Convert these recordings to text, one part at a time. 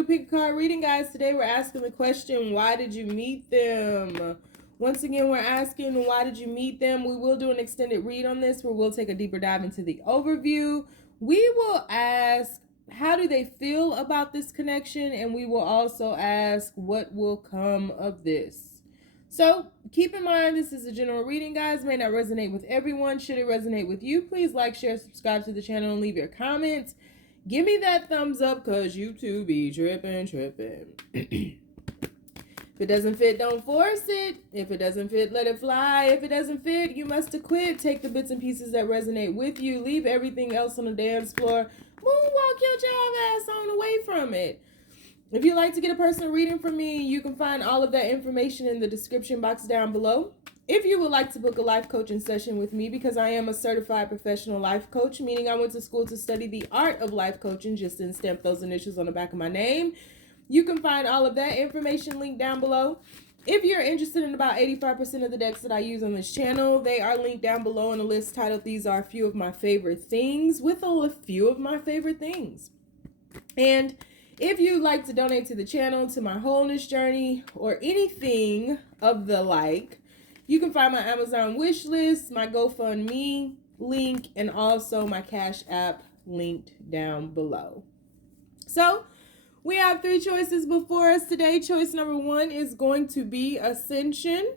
do a pick a card reading, guys. Today we're asking the question, why did you meet them? Once again, we're asking, why did you meet them? We will do an extended read on this where we'll take a deeper dive into the overview. We will ask, how do they feel about this connection? And we will also ask, what will come of this? So keep in mind, this is a general reading, guys. May not resonate with everyone. Should it resonate with you, please like, share, subscribe to the channel, and leave your comments. Give me that thumbs up, because YouTube be tripping. If it doesn't fit, don't force it. If it doesn't fit, let it fly. If it doesn't fit, you must acquit. Take the bits and pieces that resonate with you. Leave everything else on the dance floor. Moonwalk your job ass on away from it. If you'd like to get a personal reading from me, you can find all of that information in the description box down below. If you would like to book a life coaching session with me, because I am a certified professional life coach, meaning I went to school to study the art of life coaching, just didn't stamp those initials on the back of my name. You can find all of that information linked down below. If you're interested in about 85% of the decks that I use on this channel, they are linked down below in a list titled These Are a Few of My Favorite Things, with a few of my favorite things. And if you'd like to donate to the channel, to my wholeness journey, or anything of the like, you can find my Amazon wish list, my GoFundMe link, and also my Cash App linked down below. So we have 3 choices before us today. Choice number 1 is going to be Ascension.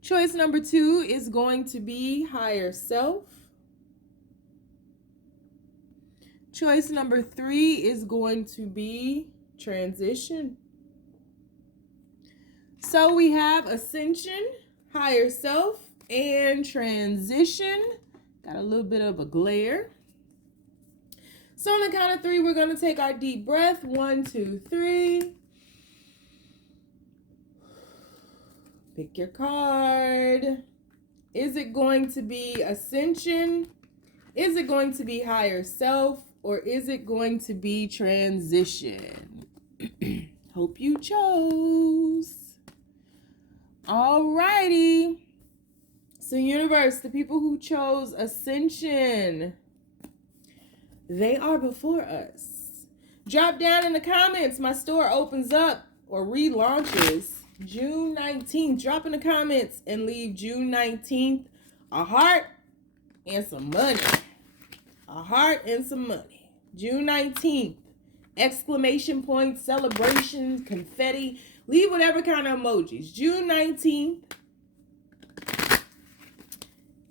Choice number 2 is going to be Higher Self. Choice number 3 is going to be Transition. So we have Ascension, Higher Self, and Transition. Got a little bit of a glare. So on the count of 3, we're going to take our deep breath. 1, 2, 3. Pick your card. Is it going to be Ascension? Is it going to be Higher Self? Or is it going to be Transition? Hope you chose. Alrighty. So universe, the people who chose Ascension, they are before us. Drop down in the comments. My store opens up or relaunches June 19th. Drop in the comments and leave June 19th a heart and some money. A heart and some money. June 19th. Exclamation point, celebration, confetti. Leave whatever kind of emojis. June 19th.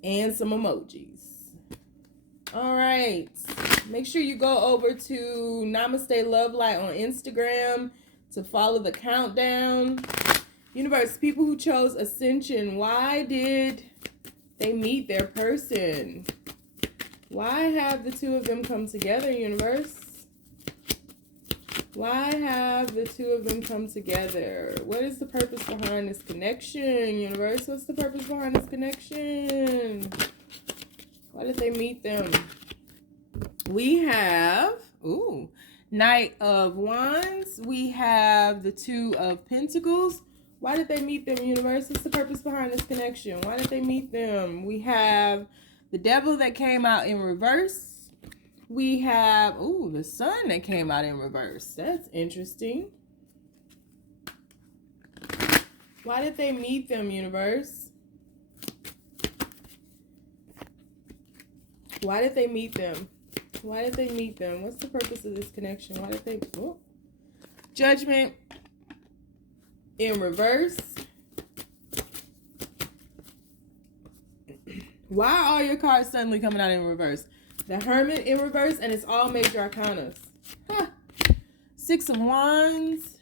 And some emojis. All right. Make sure you go over to namasteLOVElight on Instagram to follow the countdown. Universe, people who chose Ascension, why did they meet their person? Why have the 2 of them come together, universe? Why have the 2 of them come together? What is the purpose behind this connection, universe? What's the purpose behind this connection? Why did they meet them? We have, Knight of Wands. We have the 2 of Pentacles. Why did they meet them, universe? What's the purpose behind this connection? Why did they meet them? We have the Devil that came out in reverse. We have, the Sun that came out in reverse. That's interesting. Why did they meet them, universe? Why did they meet them? Why did they meet them? What's the purpose of this connection? Why did they... Judgment in reverse. Why are all your cards suddenly coming out in reverse? The Hermit in reverse, and it's all major arcanas. Huh. 6 of Wands.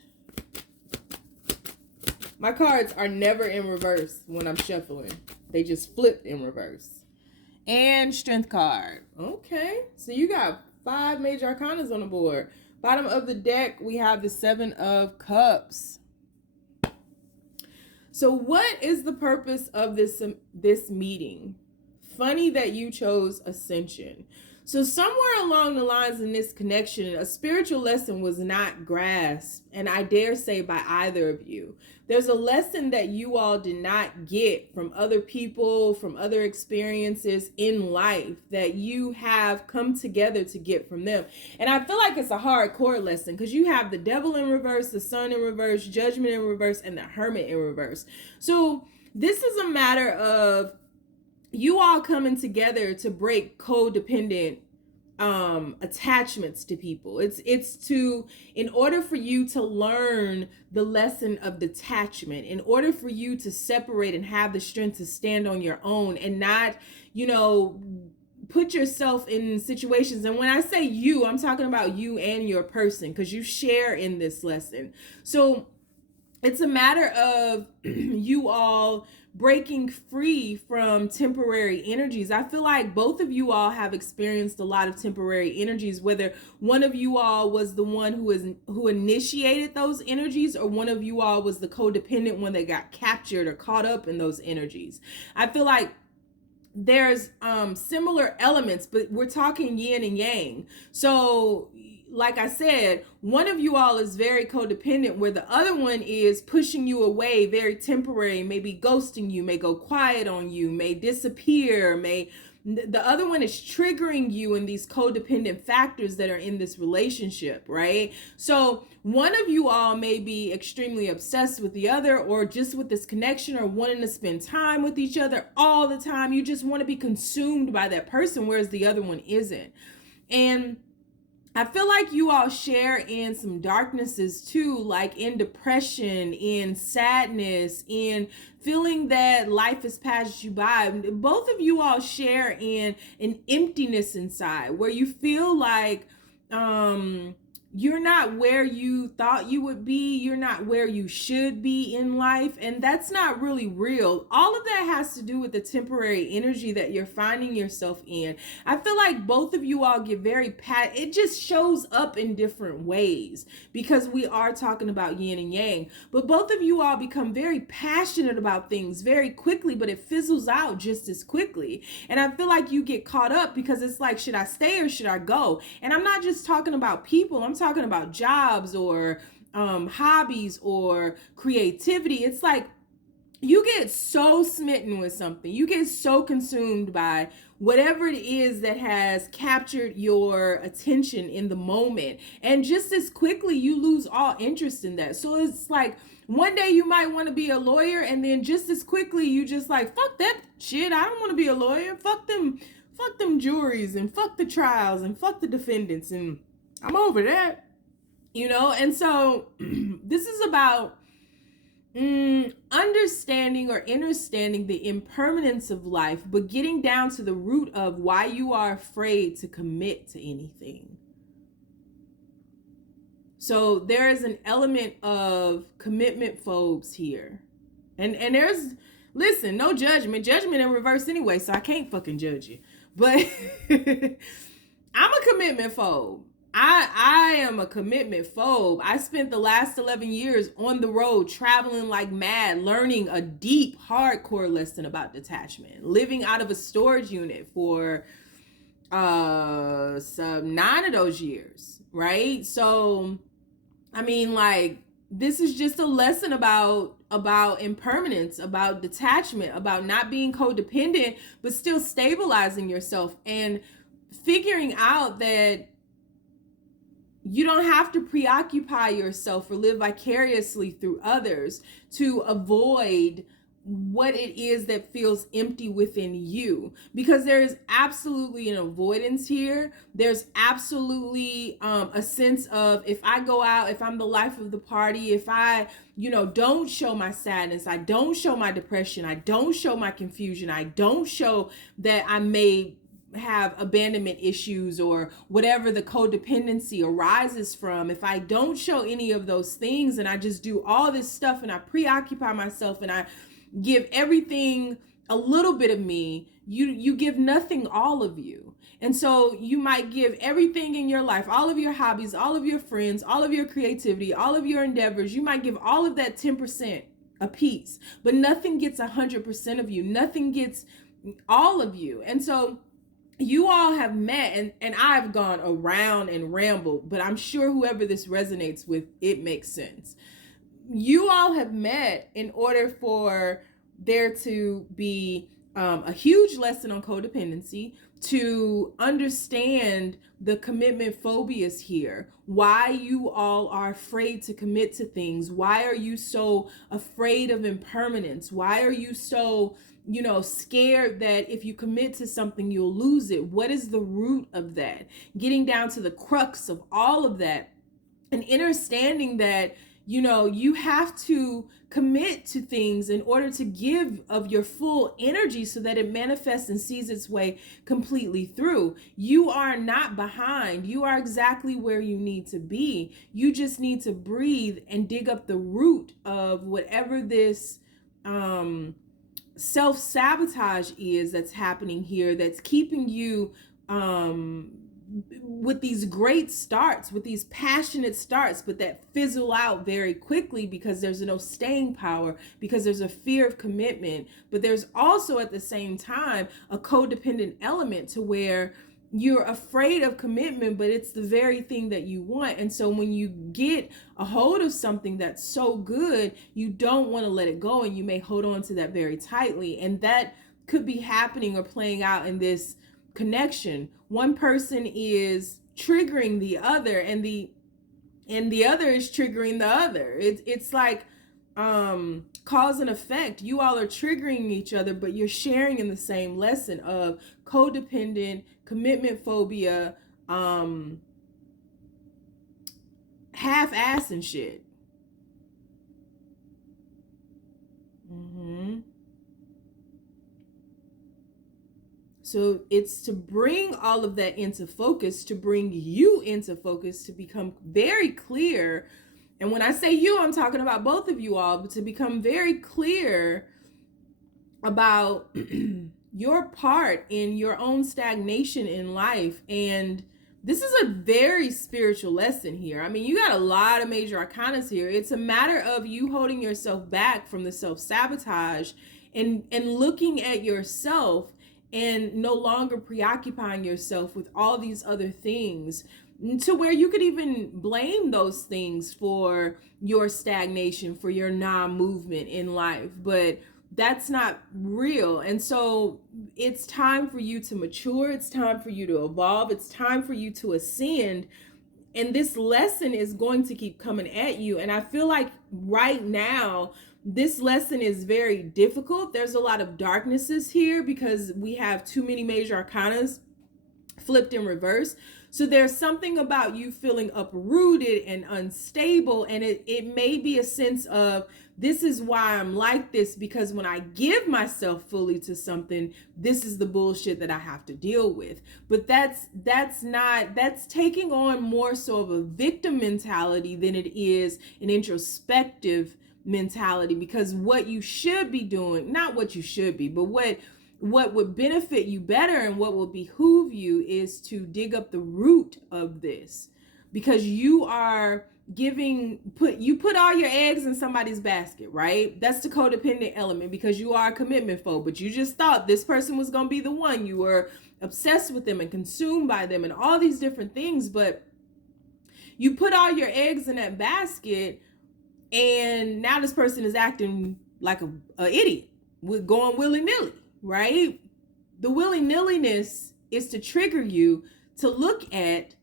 My cards are never in reverse when I'm shuffling. They just flip in reverse. And Strength card. Okay, so you got 5 major arcanas on the board. Bottom of the deck, we have the 7 of Cups. So what is the purpose of this meeting? funny that you chose Ascension. So somewhere along the lines in this connection, a spiritual lesson was not grasped, and I dare say by either of you. There's a lesson that you all did not get from other people, from other experiences in life that you have come together to get from them. And I feel like it's a hardcore lesson because you have the devil in reverse, the sun in reverse, judgment in reverse, and the hermit in reverse. So this is a matter of you all coming together to break codependent attachments to people. It's to, in order for you to learn the lesson of detachment, in order for you to separate and have the strength to stand on your own and not, put yourself in situations. And when I say you, I'm talking about you and your person, because you share in this lesson. So it's a matter of you all breaking free from temporary energies. I feel like both of you all have experienced a lot of temporary energies, whether one of you all was the one who initiated those energies, or one of you all was the codependent one that got captured or caught up in those energies. I feel like there's similar elements, but we're talking yin and yang. So like I said, one of you all is very codependent, where the other one is pushing you away, very temporary, maybe ghosting you, may go quiet on you, may disappear, the other one is triggering you in these codependent factors that are in this relationship, right? So one of you all may be extremely obsessed with the other, or just with this connection, or wanting to spend time with each other all the time. You just want to be consumed by that person, whereas the other one isn't. And I feel like you all share in some darknesses too, like in depression, in sadness, in feeling that life has passed you by. Both of you all share in an emptiness inside, where you feel like you're not where you thought you would be. You're not where you should be in life. And that's not really real. All of that has to do with the temporary energy that you're finding yourself in. I feel like both of you all get very it just shows up in different ways, because we are talking about yin and yang. But both of you all become very passionate about things very quickly, but it fizzles out just as quickly. And I feel like you get caught up because it's like, should I stay or should I go? And I'm not just talking about people. I'm talking about jobs or hobbies or creativity. It's like you get so smitten with something. You get so consumed by whatever it is that has captured your attention in the moment. And just as quickly, you lose all interest in that. So it's like one day you might want to be a lawyer, and then just as quickly you just like, fuck that shit. I don't want to be a lawyer. Fuck them juries, and fuck the trials, and fuck the defendants, and I'm over that, And so this is about understanding or understanding the impermanence of life, but getting down to the root of why you are afraid to commit to anything. So there is an element of commitment phobes here. And there's, listen, no judgment in reverse anyway, so I can't fucking judge you. But I'm a commitment phobe. I am a commitment phobe. I spent the last 11 years on the road, traveling like mad, learning a deep, hardcore lesson about detachment, living out of a storage unit for some 9 of those years, right? So, I mean, like, this is just a lesson about impermanence, about detachment, about not being codependent, but still stabilizing yourself and figuring out that you don't have to preoccupy yourself or live vicariously through others to avoid what it is that feels empty within you, because there is absolutely an avoidance here. There's absolutely a sense of, if I go out, if I'm the life of the party, if I don't show my sadness, I don't show my depression, I don't show my confusion, I don't show that I may have abandonment issues or whatever the codependency arises from, if I don't show any of those things and I just do all this stuff and I preoccupy myself and I give everything a little bit of me, you give nothing all of you. And so you might give everything in your life, all of your hobbies, all of your friends, all of your creativity, all of your endeavors, you might give all of that 10% a piece, but nothing gets 100% of you. Nothing gets all of you. And so you all have met, and I've gone around and rambled, but I'm sure whoever this resonates with, it makes sense. You all have met in order for there to be a huge lesson on codependency, to understand the commitment phobias here, why you all are afraid to commit to things, why are you so afraid of impermanence, why are you so scared that if you commit to something you'll lose it. What is the root of that? Getting down to the crux of all of that, and understanding that you have to commit to things in order to give of your full energy so that it manifests and sees its way completely through. You are not behind. You are exactly where you need to be. You just need to breathe and dig up the root of whatever this self-sabotage is that's happening here, that's keeping you with these great starts, with these passionate starts, but that fizzle out very quickly because there's no staying power, because there's a fear of commitment. But there's also at the same time a codependent element to where you're afraid of commitment, but it's the very thing that you want. And so when you get a hold of something that's so good, you don't want to let it go, and you may hold on to that very tightly. And that could be happening or playing out in this connection. One person is triggering the other, and the other is triggering the other. It's like cause and effect. You all are triggering each other, but you're sharing in the same lesson of codependent, commitment phobia, half-ass and shit. So it's to bring all of that into focus, to bring you into focus, to become very clear. And when I say you, I'm talking about both of you all, but to become very clear about your part in your own stagnation in life. And this is a very spiritual lesson here. I mean, you got a lot of major arcanas here. It's a matter of you holding yourself back from the self-sabotage and looking at yourself and no longer preoccupying yourself with all these other things, to where you could even blame those things for your stagnation, for your non-movement in life. But that's not real. And so it's time for you to mature. It's time for you to evolve. It's time for you to ascend. And this lesson is going to keep coming at you. And I feel like right now, this lesson is very difficult. There's a lot of darknesses here because we have too many major arcanas flipped in reverse. So there's something about you feeling uprooted and unstable. And it may be a sense of, this is why I'm like this, because when I give myself fully to something, this is the bullshit that I have to deal with. But that's taking on more so of a victim mentality than it is an introspective mentality. Because what you should be doing, not what you should be, but what would benefit you better and what will behoove you is to dig up the root of this. Because you are you put all your eggs in somebody's basket, right? That's the codependent element, because you are a commitment phobe, but you just thought this person was going to be the one. You were obsessed with them and consumed by them and all these different things, but you put all your eggs in that basket, and now this person is acting like a idiot, with going willy-nilly, right? The willy-nilliness is to trigger you to look at,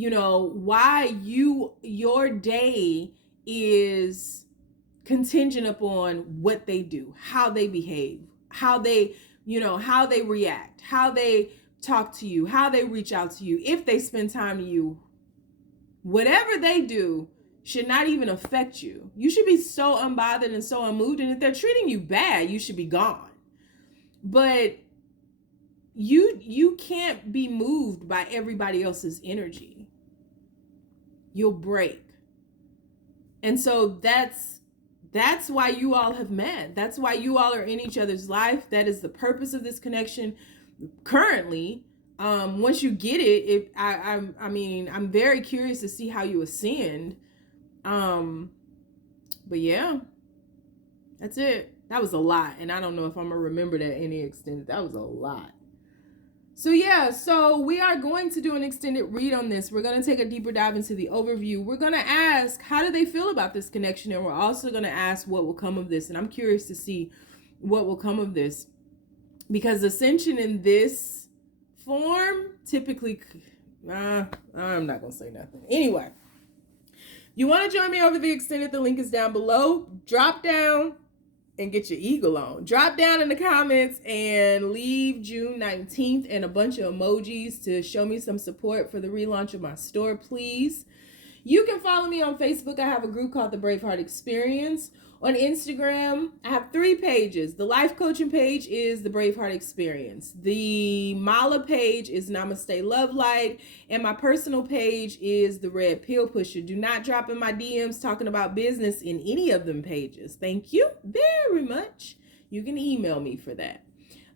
why your day is contingent upon what they do, how they behave, how they react, how they talk to you, how they reach out to you, if they spend time to you. Whatever they do should not even affect you. You should be so unbothered and so unmoved. And if they're treating you bad, you should be gone. But you can't be moved by everybody else's energy. You'll break. And so that's why you all have met. That's why you all are in each other's life. That is the purpose of this connection currently. Once you get it, I'm very curious to see how you ascend. But yeah, that's it. That was a lot. And I don't know if I'm going to remember that any extent. That was a lot. So yeah, so we are going to do an extended read on this. We're going to take a deeper dive into the overview. We're going to ask, how do they feel about this connection? And we're also going to ask what will come of this. And I'm curious to see what will come of this. Because ascension in this form, typically, I'm not going to say nothing. Anyway, you want to join me over the extended, the link is down below. Drop down and get your eagle on. Drop down in the comments and leave June 19th and a bunch of emojis to show me some support for the relaunch of my store, please. You can follow me on Facebook. I have a group called the Braveheart Experience. On Instagram, I have 3 pages. The life coaching page is the Braveheart Experience. The Mala page is namasteLOVElight. And my personal page is the Red Pill Pusher. Do not drop in my DMs talking about business in any of them pages. Thank you very much. You can email me for that.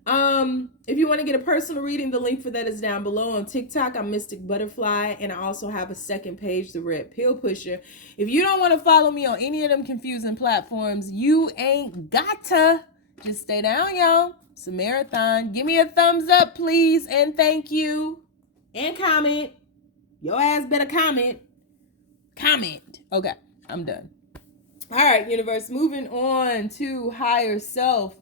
If you want to get a personal reading, the link for that is down below. On TikTok, I'm Mystic Butterfly, and I also have a second page, the Red Pill Pusher. If you don't want to follow me on any of them confusing platforms, you ain't gotta. Just stay down, y'all. It's a marathon. Give me a thumbs up, please, and thank you. And comment. Your ass better comment. Comment. Okay, I'm done. All right, universe, moving on to higher self.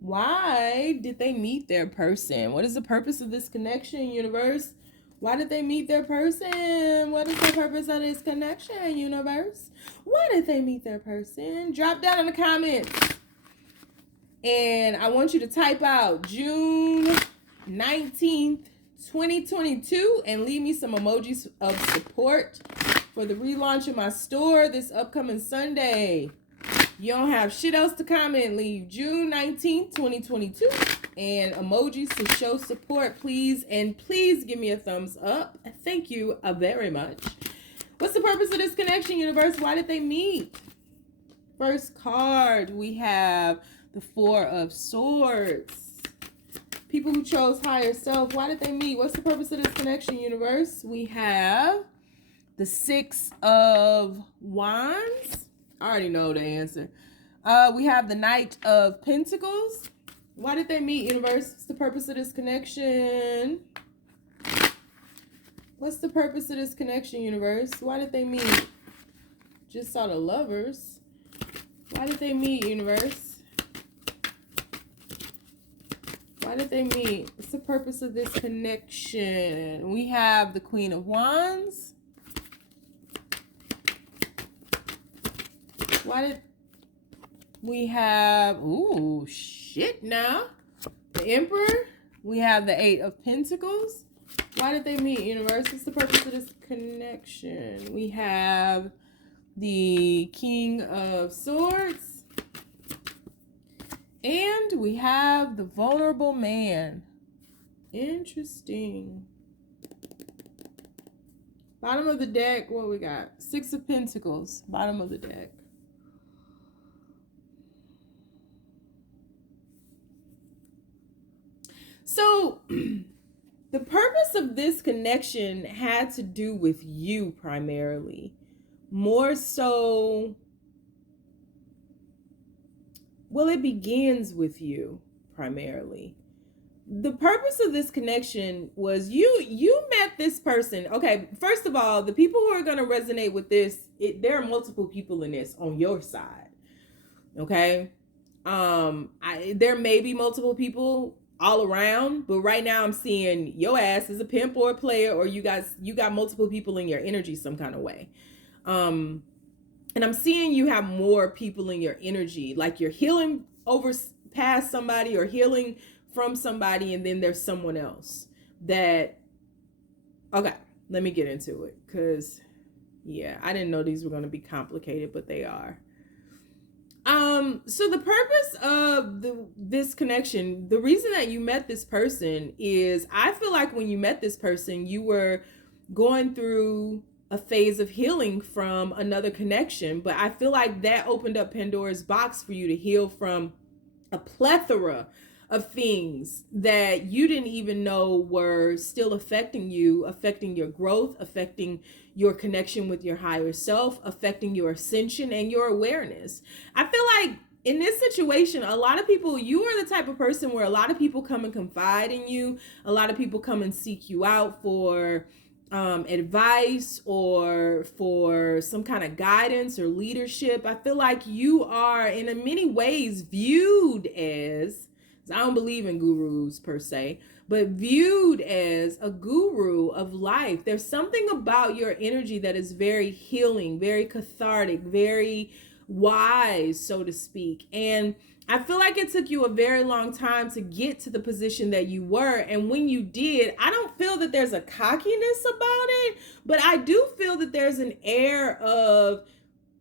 Why did they meet their person? What is the purpose of this connection, universe? Why did they meet their person? What is the purpose of this connection, universe? Why did they meet their person? Drop down in the comments. And I want you to type out June 19th, 2022 and leave me some emojis of support for the relaunch of my store this upcoming Sunday. You don't have shit else to comment. Leave June 19th, 2022 and emojis to show support, please. And please give me a thumbs up. Thank you very much. What's the purpose of this connection, universe? Why did they meet? First card, we have the 4 of Swords. People who chose higher self, why did they meet? What's the purpose of this connection, universe? We have the 6 of Wands. I already know the answer. We have the Knight of Pentacles. Why did they meet, universe? What's the purpose of this connection? What's the purpose of this connection, universe? Why did they meet? Just saw the Lovers. Why did they meet, universe? Why did they meet? What's the purpose of this connection? We have the Queen of Wands. Why did we have, ooh, shit now. The Emperor. We have the 8 of Pentacles. Why did they meet, universe? What's the purpose of this connection? We have the King of Swords. And we have the Vulnerable Man. Interesting. Bottom of the deck, what we got? 6 of Pentacles. Bottom of the deck. So, the purpose of this connection had to do with you primarily. More so, well, it begins with you primarily. The purpose of this connection was you met this person. Okay, first of all, the people who are going to resonate with this, there are multiple people in this on your side. Okay? There may be multiple people all around, but right now I'm seeing your ass is a pimp or a player, or you got multiple people in your energy some kind of way. And I'm seeing you have more people in your energy, like you're healing over past somebody or healing from somebody, and then there's someone else that, okay, let me get into it, because yeah, I didn't know these were going to be complicated, but they are. So the purpose of this connection, the reason that you met this person is, I feel like when you met this person, you were going through a phase of healing from another connection, but I feel like that opened up Pandora's box for you to heal from a plethora of things that you didn't even know were still affecting you, affecting your growth, affecting your connection with your higher self, affecting your ascension and your awareness. I feel like in this situation, a lot of people, you are the type of person where a lot of people come and confide in you. A lot of people come and seek you out for advice or for some kind of guidance or leadership. I feel like you are in many ways viewed as, I don't believe in gurus per se, but viewed as a guru of life. There's something about your energy that is very healing, very cathartic, very wise, so to speak. And I feel like it took you a very long time to get to the position that you were. And when you did, I don't feel that there's a cockiness about it, but I do feel that there's an air of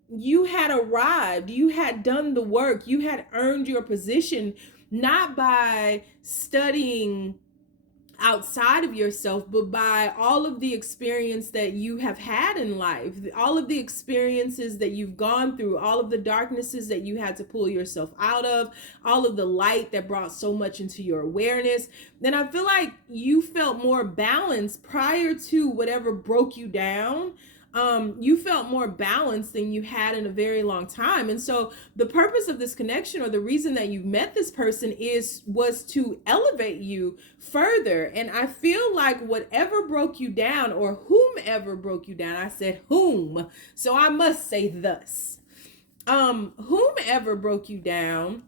you had arrived, you had done the work, you had earned your position, not by studying outside of yourself, but by all of the experience that you have had in life, all of the experiences that you've gone through, all of the darknesses that you had to pull yourself out of, all of the light that brought so much into your awareness. Then I feel like you felt more balanced prior to whatever broke you down. You felt more balanced than you had in a very long time. And so the purpose of this connection, or the reason that you met this person, was to elevate you further. And I feel like whatever broke you down, or whomever broke you down, I said whom, so I must say thus, whomever broke you down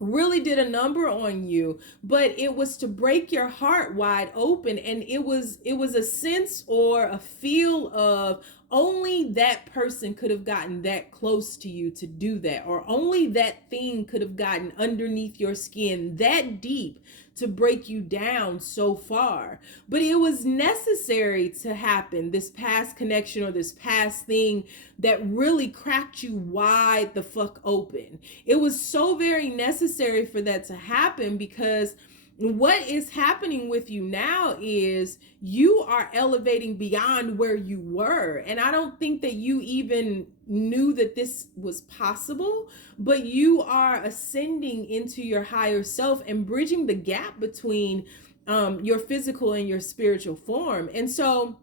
really did a number on you, but it was to break your heart wide open. And it was a sense or a feel of only that person could have gotten that close to you to do that, or only that thing could have gotten underneath your skin that deep to break you down so far. But it was necessary to happen, this past connection or this past thing that really cracked you wide the fuck open. It was so very necessary for that to happen, because what is happening with you now is you are elevating beyond where you were. And I don't think that you even knew that this was possible, but you are ascending into your higher self and bridging the gap between your physical and your spiritual form. And so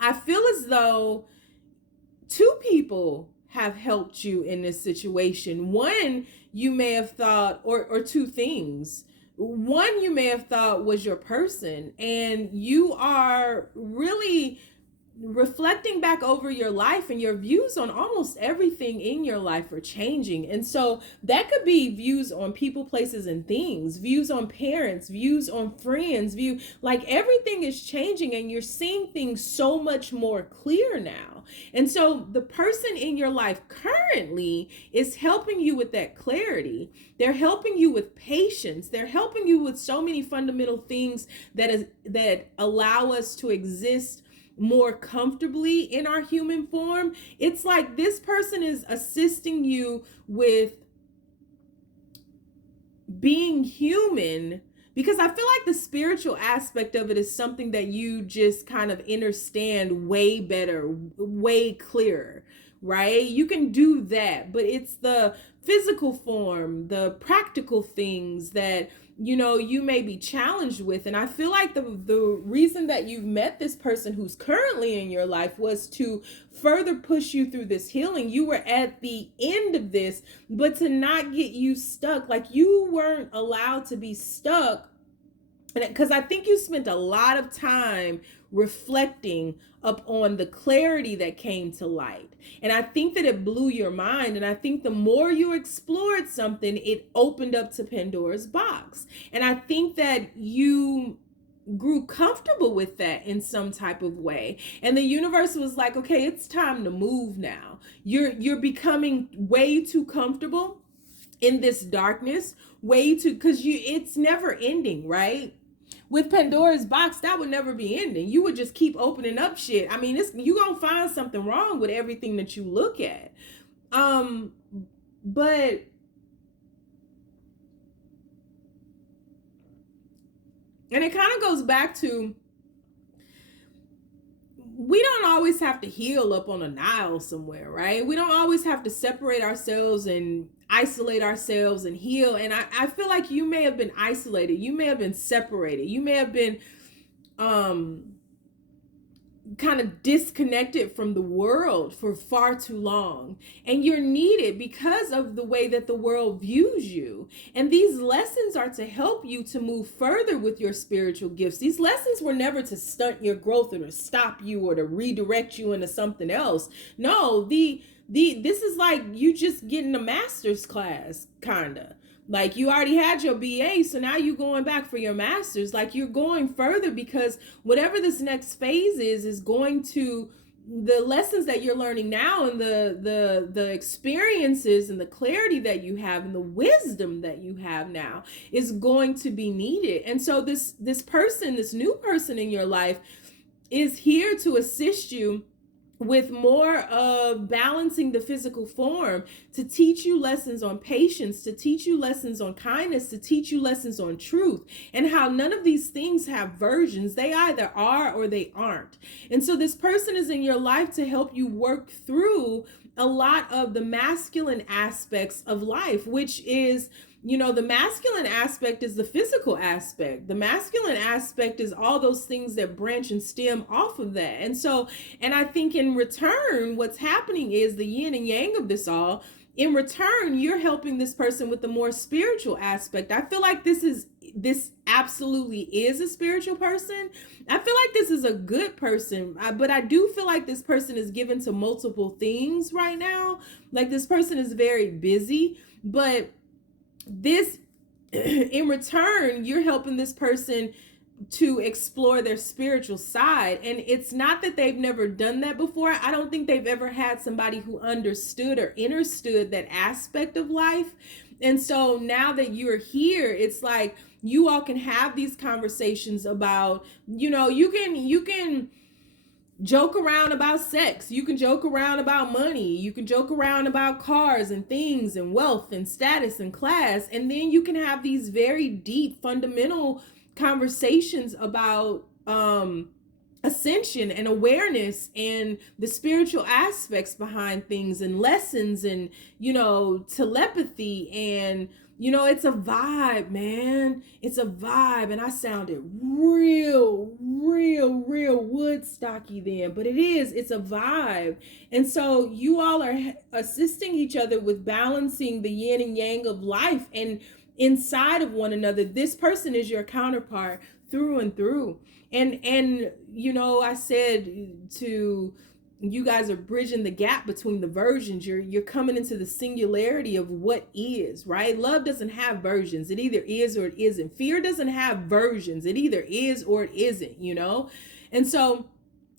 I feel as though two people have helped you in this situation. One, you may have thought, or two things. One, you may have thought was your person, and you are really reflecting back over your life, and your views on almost everything in your life are changing. And so that could be views on people, places, and things, views on parents, views on friends, like everything is changing, and you're seeing things so much more clear now. And so the person in your life currently is helping you with that clarity. They're helping you with patience. They're helping you with so many fundamental things that allow us to exist more comfortably in our human form. It's like this person is assisting you with being human, because I feel like the spiritual aspect of it is something that you just kind of understand way better, way clearer, right? You can do that, but it's the physical form, the practical things that you may be challenged with. And I feel like the reason that you've met this person who's currently in your life was to further push you through this healing. You were at the end of this, but to not get you stuck. Like, you weren't allowed to be stuck, because I think you spent a lot of time reflecting up on the clarity that came to light. And I think that it blew your mind. And I think the more you explored something, it opened up to Pandora's box. And I think that you grew comfortable with that in some type of way. And the universe was like, okay, it's time to move now. You're becoming way too comfortable in this darkness, because it's never ending, right? With Pandora's box, that would never be ending. You would just keep opening up shit. I mean, you gonna find something wrong with everything that you look at. But and it kind of goes back to we don't always have to heal up on a Nile somewhere, right? We don't always have to separate ourselves and isolate ourselves and heal. And I feel like you may have been isolated. You may have been separated. You may have been kind of disconnected from the world for far too long, and you're needed because of the way that the world views you. And these lessons are to help you to move further with your spiritual gifts. These lessons were never to stunt your growth or to stop you or to redirect you into something else. No, this is like you just getting a master's class, kinda. Like you already had your BA, so now you're going back for your master's. Like you're going further because whatever this next phase is going to, the lessons that you're learning now and the experiences and the clarity that you have and the wisdom that you have now is going to be needed. And so this new person in your life is here to assist you with more of balancing the physical form, to teach you lessons on patience, to teach you lessons on kindness, to teach you lessons on truth, and how none of these things have versions. They either are or they aren't. And so this person is in your life to help you work through a lot of the masculine aspects of life, which is, the masculine aspect is the physical aspect. The masculine aspect is all those things that branch and stem off of that. And I think in return, what's happening is the yin and yang of this all. In return, you're helping this person with the more spiritual aspect. I feel like this absolutely is a spiritual person. I feel like this is a good person, but I do feel like this person is given to multiple things right now. Like this person is very busy, but this, in return, you're helping this person to explore their spiritual side. And it's not that they've never done that before. I don't think they've ever had somebody who understood or understood that aspect of life. And so now that you're here, it's like you all can have these conversations about, you can joke around about sex. You can joke around about money. You can joke around about cars and things and wealth and status and class. And then you can have these very deep, fundamental conversations about ascension and awareness and the spiritual aspects behind things and lessons and, telepathy and, it's a vibe, man. It's a vibe. And I sounded real Woodstocky then, but it's a vibe. And so you all are assisting each other with balancing the yin and yang of life, and inside of one another. This person is your counterpart through and through. And I said to you guys are bridging the gap between the versions. You're coming into the singularity of what is, right? Love doesn't have versions. It either is or it isn't. Fear doesn't have versions. It either is or it isn't, And so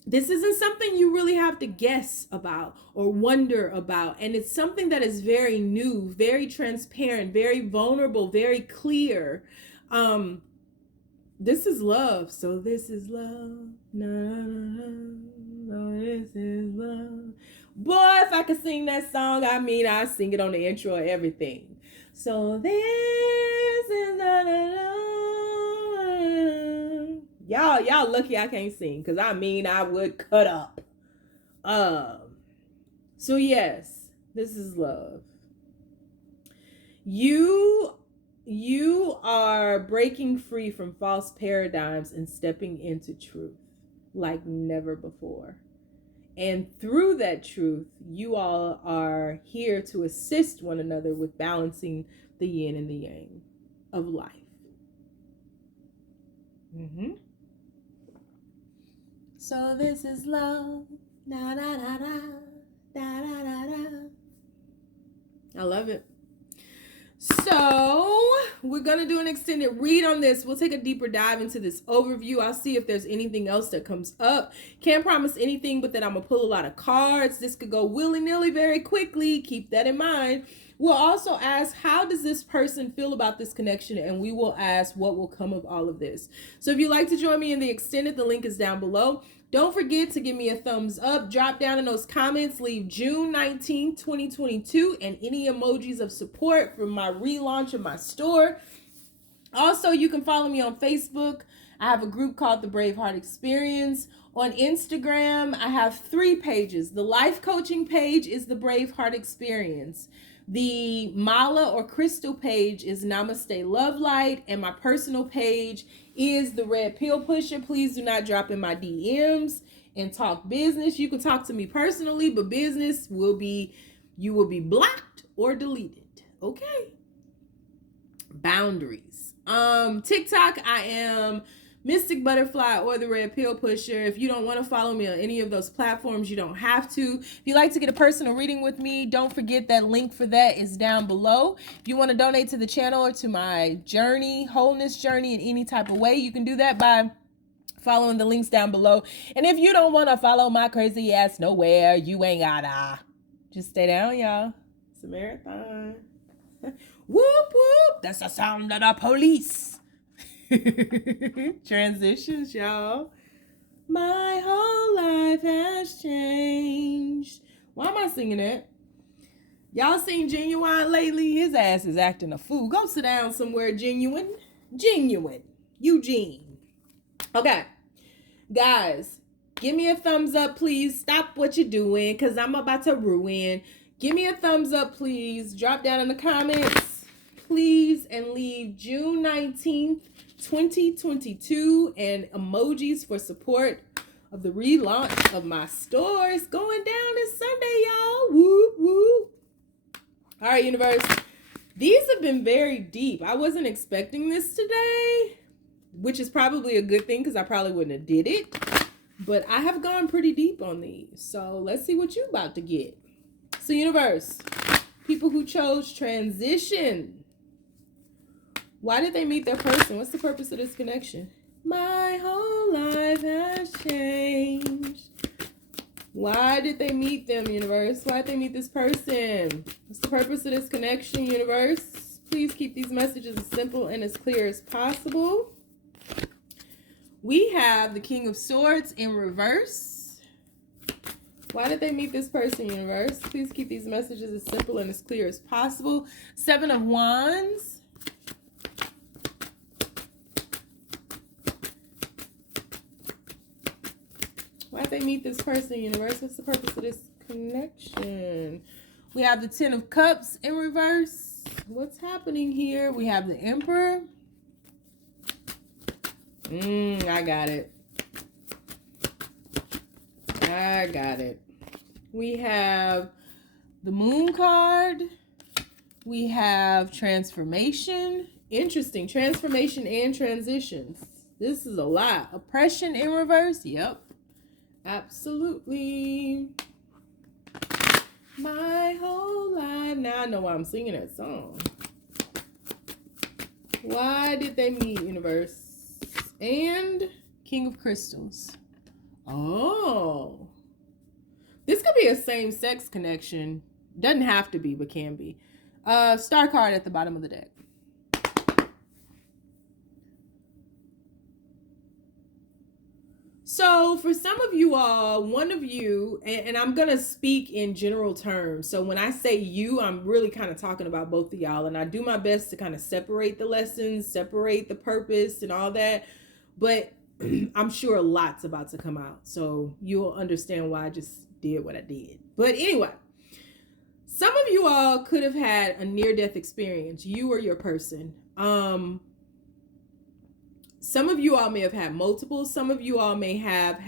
this isn't something you really have to guess about or wonder about. And it's something that is very new, very transparent, very vulnerable, very clear. This is love. So this is love. No, this is love. Boy, if I could sing that song, I sing it on the intro of everything. So this is love. Y'all lucky I can't sing, because I would cut up. So yes, this is love. You are breaking free from false paradigms and stepping into truth like never before. And through that truth, you all are here to assist one another with balancing the yin and the yang of life. So this is love. Da, da, da, da, da, da, da, da. I love it. So we're going to do an extended read on this. We'll take a deeper dive into this overview. I'll see if there's anything else that comes up. Can't promise anything, but that I'm going to pull a lot of cards. This could go willy-nilly very quickly. Keep that in mind. We'll also ask, how does this person feel about this connection? And we will ask, what will come of all of this? So if you'd like to join me in the extended, the link is down below. Don't forget to give me a thumbs up. Drop down in those comments. Leave June 19, 2022 and any emojis of support for my relaunch of my store. Also, you can follow me on Facebook. I have a group called the Braveheart Experience. On Instagram, I have 3 pages. The life coaching page is the Braveheart Experience. The Mala or Crystal page is namasteLOVElight. And my personal page is the Red Pill Pusher. Please do not drop in my DMs and talk business. You can talk to me personally, but business will be, you will be blocked or deleted. Okay? Boundaries. TikTok, I am Mystic Butterfly or the Red Pill Pusher. If you don't want to follow me on any of those platforms, you don't have to. If you'd like to get a personal reading with me, don't forget that link for that is down below. If you want to donate to the channel or to my journey, wholeness journey in any type of way, you can do that by following the links down below. And if you don't want to follow my crazy ass nowhere, you ain't gotta. Just stay down, y'all. It's a marathon. Whoop, whoop. That's the sound of the police. Transitions, y'all. My whole life has changed. Why am I singing that? Y'all seen Genuine lately? His ass is acting a fool. Go sit down somewhere, Genuine. Genuine. Eugene. Okay. Guys, give me a thumbs up, please. Stop what you're doing, because I'm about to ruin. Give me a thumbs up, please. Drop down in the comments, please, and leave June 19th, 2022 and emojis for support of the relaunch of my store. It's going down this Sunday, y'all. Woo, woo. All right, universe. These have been very deep. I wasn't expecting this today, which is probably a good thing because I probably wouldn't have did it. But I have gone pretty deep on these. So let's see what you about to get. So universe, people who chose transition. Why did they meet their person? What's the purpose of this connection? My whole life has changed. Why did they meet them, universe? Why did they meet this person? What's the purpose of this connection, universe? Please keep these messages as simple and as clear as possible. We have the King of Swords in reverse. Why did they meet this person, universe? Please keep these messages as simple and as clear as possible. 7 of Wands. Why did they meet this person, universe? What's the purpose of this connection? We have the 10 of Cups in reverse. What's happening here? We have the Emperor. I got it. I got it. We have the Moon card. We have transformation. Interesting. Transformation and transitions. This is a lot. Oppression in reverse. Yep. Absolutely. My whole life. Now I know why I'm singing that song. Why did they meet, universe? And King of Crystals. Oh. This could be a same-sex connection. Doesn't have to be, but can be. Star card at the bottom of the deck. So for some of you all, one of you, and I'm going to speak in general terms. So when I say you, I'm really kind of talking about both of y'all. And I do my best to kind of separate the lessons, separate the purpose and all that. But I'm sure a lot's about to come out. So you'll understand why I just did what I did. But anyway, some of you all could have had a near-death experience, you or your person. Some of you all may have had multiple. Some of you all may have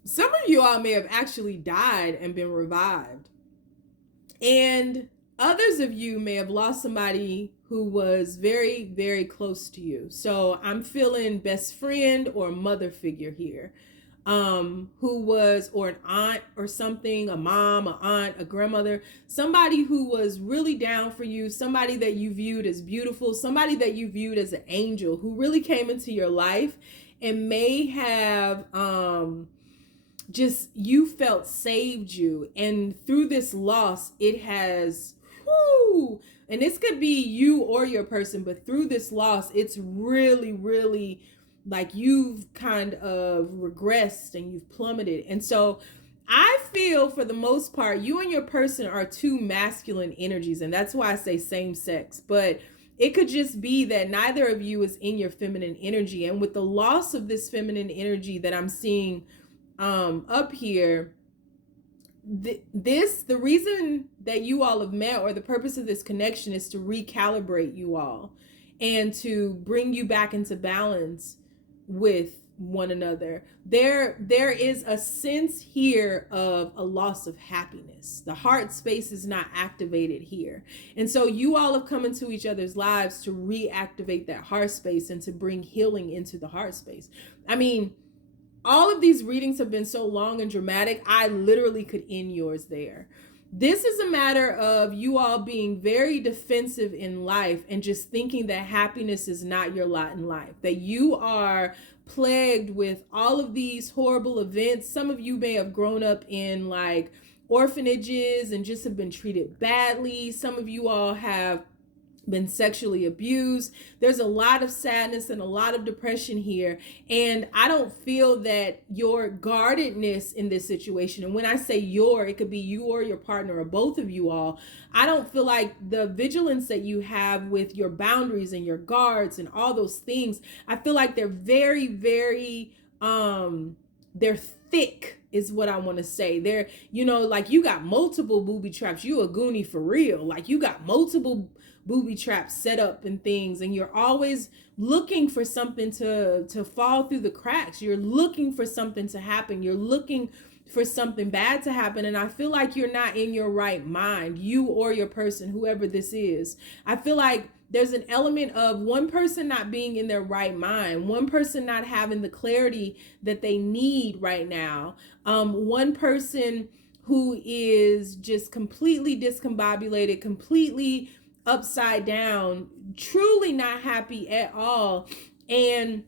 actually died and been revived. And others of you may have lost somebody who was very, very close to you. So I'm feeling best friend or mother figure here. Who was, or an aunt or something, a mom, an aunt, a grandmother, somebody who was really down for you, somebody that you viewed as beautiful, somebody that you viewed as an angel who really came into your life and may have, just, you felt saved you. And through this loss, it has, and this could be you or your person, but through this loss, it's really, really like you've kind of regressed and you've plummeted. And so I feel for the most part, you and your person are two masculine energies. And that's why I say same sex. But it could just be that neither of you is in your feminine energy. And with the loss of this feminine energy that I'm seeing up here, the reason that you all have met, or the purpose of this connection, is to recalibrate you all and to bring you back into balance with one another. There is a sense here of a loss of happiness. The heart space is not activated here. And so you all have come into each other's lives to reactivate that heart space and to bring healing into the heart space. I mean, all of these readings have been so long and dramatic, I literally could end yours there. This is a matter of you all being very defensive in life and just thinking that happiness is not your lot in life, that you are plagued with all of these horrible events. Some of you may have grown up in like orphanages and just have been treated badly. Some of you all have been sexually abused. There's a lot of sadness and a lot of depression here. And I don't feel that your guardedness in this situation, and when I say your, it could be you or your partner or both of you all, I don't feel like the vigilance that you have with your boundaries and your guards and all those things, I feel like they're very, very, they're thick is what I want to say. They're, you know, like you got multiple booby traps. You a goonie for real. Like you got multiple booby traps set up and things, and you're always looking for something to fall through the cracks. You're looking for something to happen. You're looking for something bad to happen. And I feel like you're not in your right mind, you or your person, whoever this is. I feel like there's an element of one person not being in their right mind, one person not having the clarity that they need right now, one person who is just completely discombobulated, completely upside down, truly not happy at all. And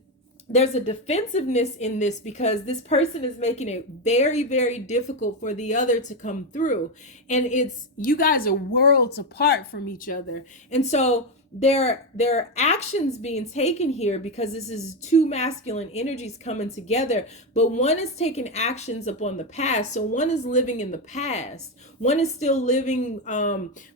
there's a defensiveness in this because this person is making it very, very difficult for the other to come through. And it's, you guys are worlds apart from each other. And so there are actions being taken here because this is two masculine energies coming together, but one is taking actions upon the past. So one is living in the past. One is still living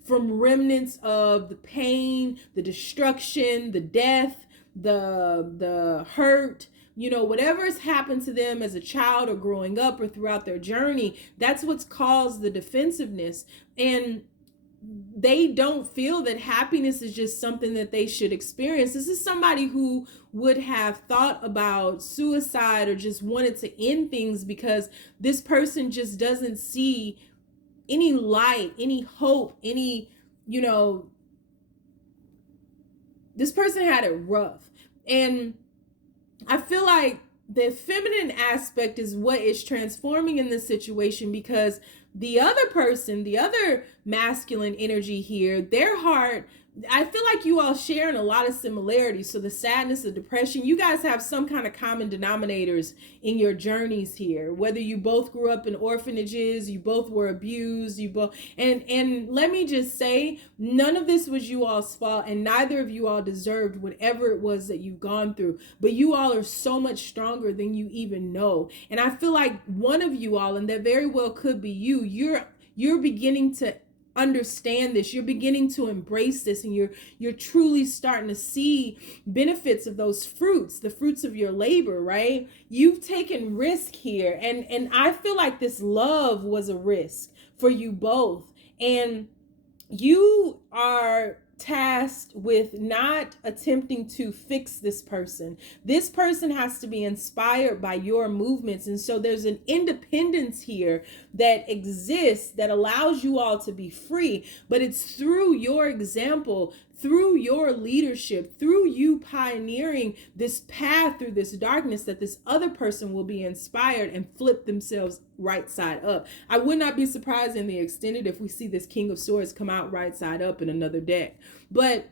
from remnants of the pain, the destruction, the death, the hurt, you know, whatever has happened to them as a child or growing up or throughout their journey. That's what's caused the defensiveness. And they don't feel that happiness is just something that they should experience. This is somebody who would have thought about suicide or just wanted to end things because this person just doesn't see any light, any hope, any, you know, this person had it rough. And I feel like the feminine aspect is what is transforming in this situation, because the other person, the other masculine energy here, their heart, I feel like you all share in a lot of similarities. So the sadness, the depression, you guys have some kind of common denominators in your journeys here. Whether you both grew up in orphanages, you both were abused, you both, and let me just say, none of this was you all's fault, and neither of you all deserved whatever it was that you've gone through. But you all are so much stronger than you even know. And I feel like one of you all, and that very well could be you, you're beginning to understand this, you're beginning to embrace this, and you're truly starting to see benefits of those fruits, the fruits of your labor, right? You've taken risk here, and I feel like this love was a risk for you both, and you are tasked with not attempting to fix this person. This person has to be inspired by your movements. And so there's an independence here that exists that allows you all to be free, but it's through your example, through your leadership, through you pioneering this path through this darkness, that this other person will be inspired and flip themselves right side up. I would not be surprised in the extended if we see this King of Swords come out right side up in another deck. But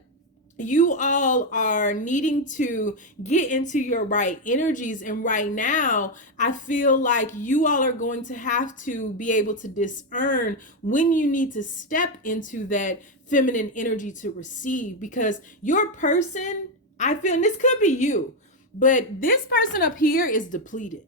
you all are needing to get into your right energies. And right now, I feel like you all are going to have to be able to discern when you need to step into that feminine energy to receive, because your person, I feel, and this could be you, but this person up here is depleted.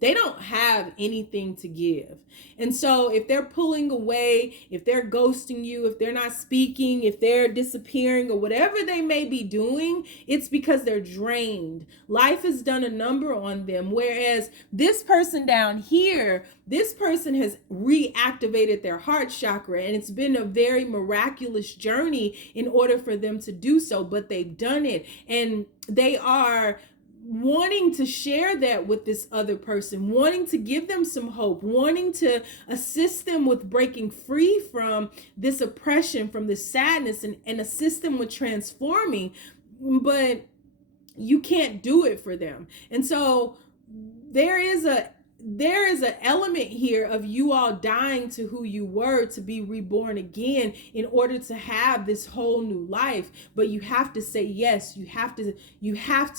they don't have anything to give. And so if they're pulling away, if they're ghosting you, if they're not speaking, if they're disappearing or whatever they may be doing, it's because they're drained. Life has done a number on them. Whereas this person down here, this person has reactivated their heart chakra, and it's been a very miraculous journey in order for them to do so, but they've done it, and they are wanting to share that with this other person, wanting to give them some hope, wanting to assist them with breaking free from this oppression, from this sadness, and assist them with transforming, but you can't do it for them. And so there is an element here of you all dying to who you were to be reborn again in order to have this whole new life. But you have to say yes. You have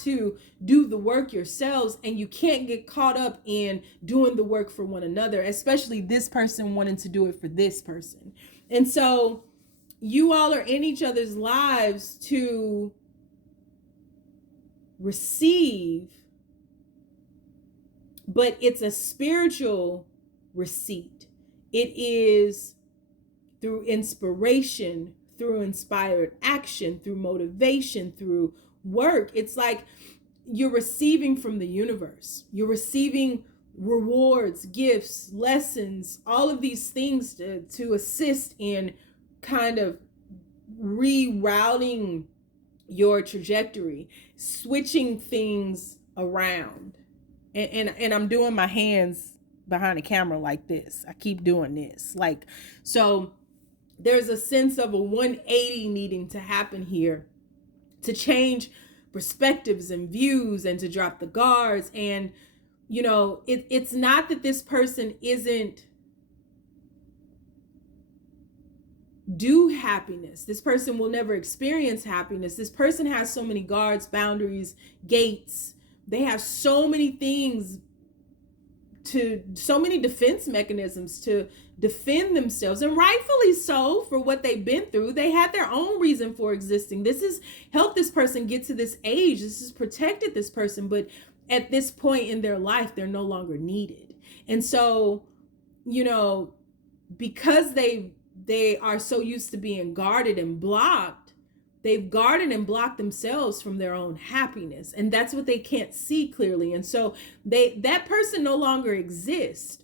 to do the work yourselves, and you can't get caught up in doing the work for one another, especially this person wanting to do it for this person. And so you all are in each other's lives to receive, but it's a spiritual receipt. It is through inspiration, through inspired action, through motivation, through work. It's like you're receiving from the universe. You're receiving rewards, gifts, lessons, all of these things to assist in kind of rerouting your trajectory, switching things around. And I'm doing my hands behind the camera like this. I keep doing this. Like, so there's a sense of a 180 needing to happen here to change perspectives and views and to drop the guards. And, you know, it's not that this person isn't due happiness. This person will never experience happiness. This person has so many guards, boundaries, gates. They have so many things so many defense mechanisms to defend themselves, and rightfully so for what they've been through. They had their own reason for existing. This has helped this person get to this age. This has protected this person, but at this point in their life, they're no longer needed. And so, you know, because they are so used to being guarded and blocked, they've guarded and blocked themselves from their own happiness. And that's what they can't see clearly. And so that person no longer exists,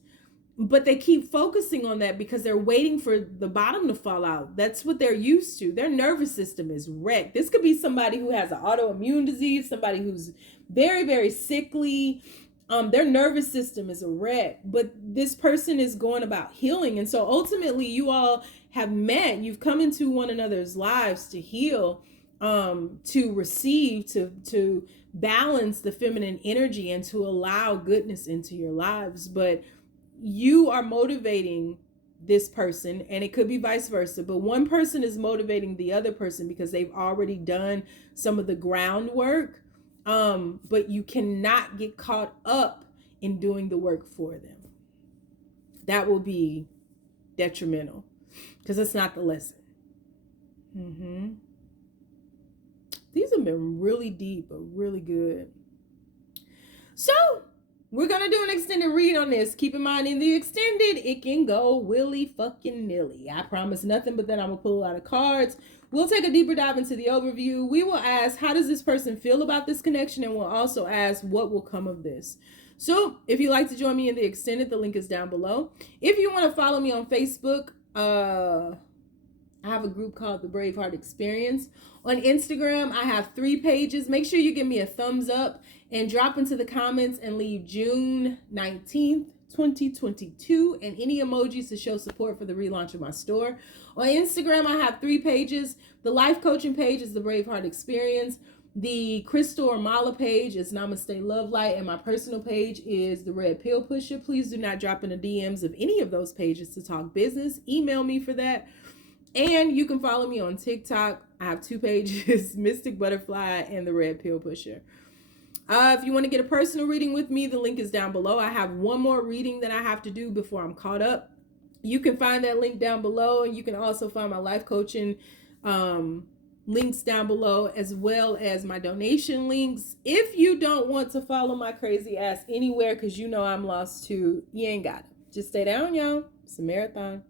but they keep focusing on that because they're waiting for the bottom to fall out. That's what they're used to. Their nervous system is wrecked. This could be somebody who has an autoimmune disease, somebody who's very, very sickly. Their nervous system is a wreck, but this person is going about healing. And so ultimately you all have met, you've come into one another's lives to heal, to receive, to balance the feminine energy and to allow goodness into your lives. But you are motivating this person, and it could be vice versa, but one person is motivating the other person because they've already done some of the groundwork. But you cannot get caught up in doing the work for them. That will be detrimental because it's not the lesson. These have been really deep, but really good. So we're going to do an extended read on this. Keep in mind, in the extended, it can go willy fucking nilly. I promise nothing, but then I'm going to pull out of cards. We'll take a deeper dive into the overview. We will ask, how does this person feel about this connection? And we'll also ask, what will come of this? So if you'd like to join me in the extended, the link is down below. If you want to follow me on Facebook, I have a group called the Braveheart Experience. On Instagram, I have 3 pages. Make sure you give me a thumbs up and drop into the comments and leave June 19th, 2022 and any emojis to show support for the relaunch of my store. On Instagram, I have 3 pages. The life coaching page is the Braveheart Experience. The Crystal or Mala page is namasteLOVElight, and my personal page is the Red Pill Pusher. Please do not drop in the DMs of any of those pages to talk business. Email me for that. And you can follow me on TikTok. I have 2 pages, Mystic Butterfly and the Red Pill Pusher. If you want to get a personal reading with me, the link is down below. I have one more reading that I have to do before I'm caught up. You can find that link down below, and you can also find my life coaching links down below, as well as my donation links. If you don't want to follow my crazy ass anywhere because you know I'm lost too, you ain't got it. Just stay down, y'all. It's a marathon.